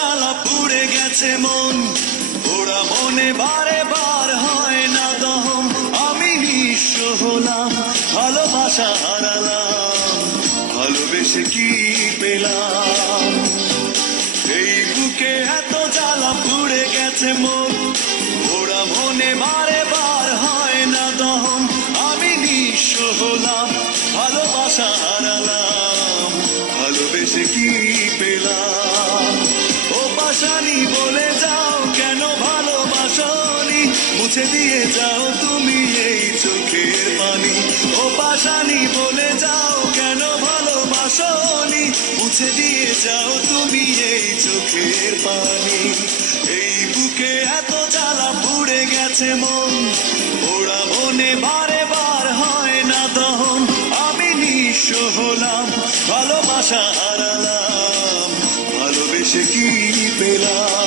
জ্বালা পুড়ে গেছে মন, ওরা মনে বারে বার হয় না দহন। আমি নিঃস্ব হলাম, ভালোবাসা হারালাম, ভালোবেসে কি পেলাম? এই বুকে এত জ্বালা পুড়ে গেছে মন, ওরা মনে বারে বার হয় না দহন। আমি নিঃস্ব হলাম, ভালোবাসা হারালাম, ভালোবেসে কি পেলাম? ও পাশানি বলে যাও কেন ভালোবাসনি, মুছে দিয়ে যাও তুমি এই চোখের পানি। ও পাশানি বলে যাও কেন ভালোবাসনি, মুছে দিয়ে যাও তুমি এই চোখের পানি। এই বুকে এত জ্বালা পুড়ে গেছে মন, ওরা মনে বারে বার হয় না দহন। আমি নিঃস্ব হলাম, ভালোবাসা হারালাম, ভালোবেসে কি পেলাম?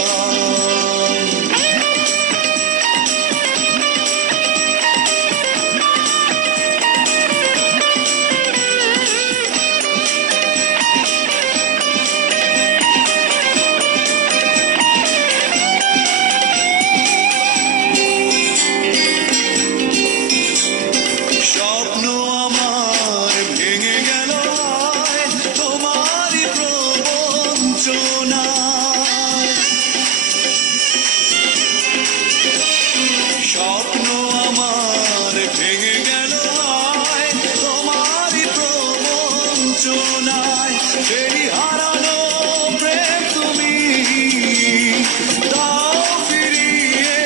স্বপ্ন আমার ভেঙে গেল তোমারই প্রবঞ্চনায়। স্বপ্ন আমার ভেঙে গেল তোমারই প্রবঞ্চনায়। সেই হারানো প্রেম তুমি দাও ফিরিয়ে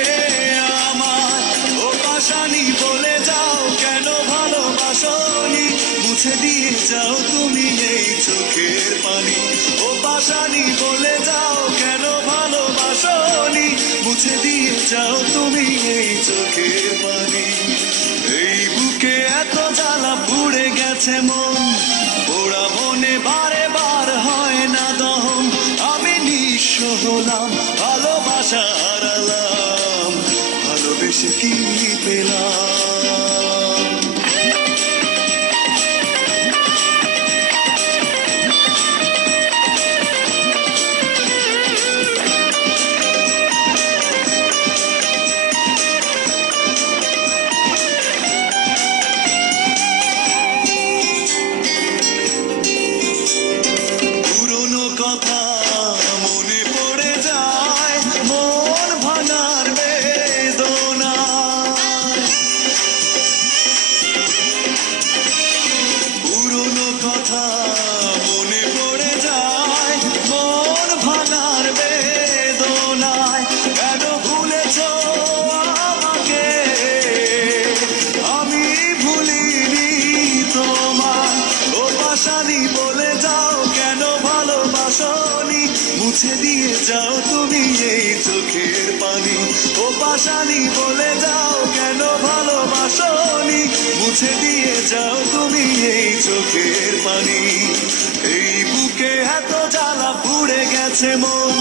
আমার। ও পাশানি বলে যাও কেন ভালোবাসনি, মুছে দিয়ে যাও তুমি এই চোখের পানি। ও পাশানি বলে যাও কেন ভালোবাসনি, মুছে দিয়ে যাও তুমি এই চোখের পানি। এই বুকে এত জ্বালা পুড়ে গেছে মন, ওরা মনে বারে বার হয় না দহন। আমি নিঃস্ব হলাম, ভালোবাসা হারালাম, ভালোবেসে কি পেলাম? পুরনো কথা মনে পড়ে যায়, মন ভাঙার বেদনা। পুরনো কথা মনে পড়ে যায়, মন ভাঙার বেদনায়। কেন ভুলেছ আমাকে, আমি ভুলিনি তোমায়। ও পাশানি বলে যাও কেন ভালোবাসনি, মুছে দিয়ে যাও তুমি এই চোখের পানি। ও পাশানি বলে যাও কেন ভালোবাসনি, মুছে দিয়ে যাও তুমি এই চোখের পানি। এই বুকে এত জ্বালা পুড়ে গেছে মন,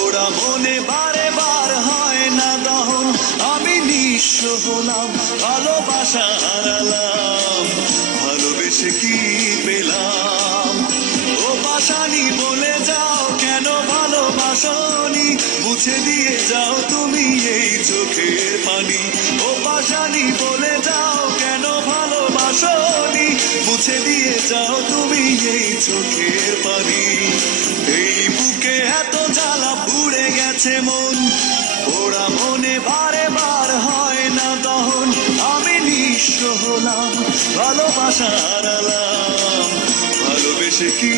ওরা মনে বারে বার হয় না দহন। আমি নিঃস্ব হলাম, ভালোবাসা হারালাম, ভালোবেসে কি পেলাম? ও পাশানি বলে যাও কেন ভালোবাসনি, মুছে দিয়ে যাও তুমি এই চোখের পানি। ও পাশানি বলে যাও কেন ভালোবাসনি, মুছে দিয়ে যাও তুমি এই চোখের পানি। এই বুকে এত জ্বালা পুড়ে গেছে মন, ওরা মনে বারে বার হয় না দহন। আমি নিঃস্ব হলাম, ভালোবাসা হারালাম, ভালোবেসে কি